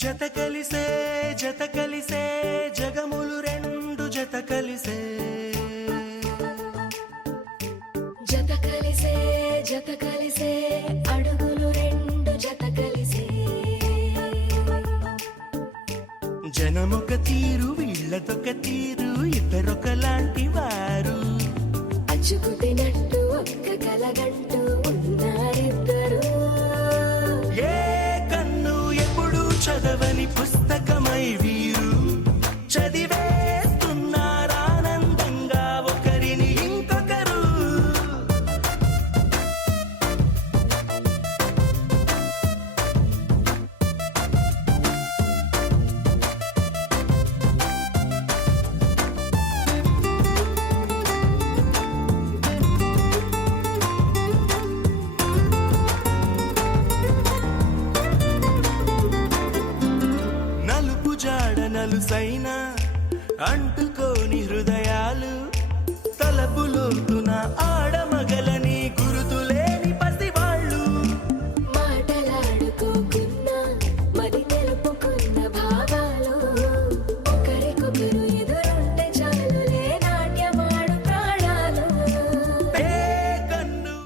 జత కలిసే జత కలిసే జగములు రెండు జత కలిసే జత కలిసే జత కలిసే అడుగులు రెండు జత కలిసే జనమొక తీరు వీళ్ళదొక తీరు ఇద్దరొకలాంటి వారు అచ్చుకుతినట్టు ఒక్క కలగంటూ ఉన్నారిద్దరు ఏ కన్ను ఎప్పుడు చదవని పుస్తకమై వీరు చదివేస్తున్నారానందంగా ఒకరిని ఇంకొకరు నలుపు జాడ నలుసైన అంటుకోని హృదయాలు తలపులోతున ఆడ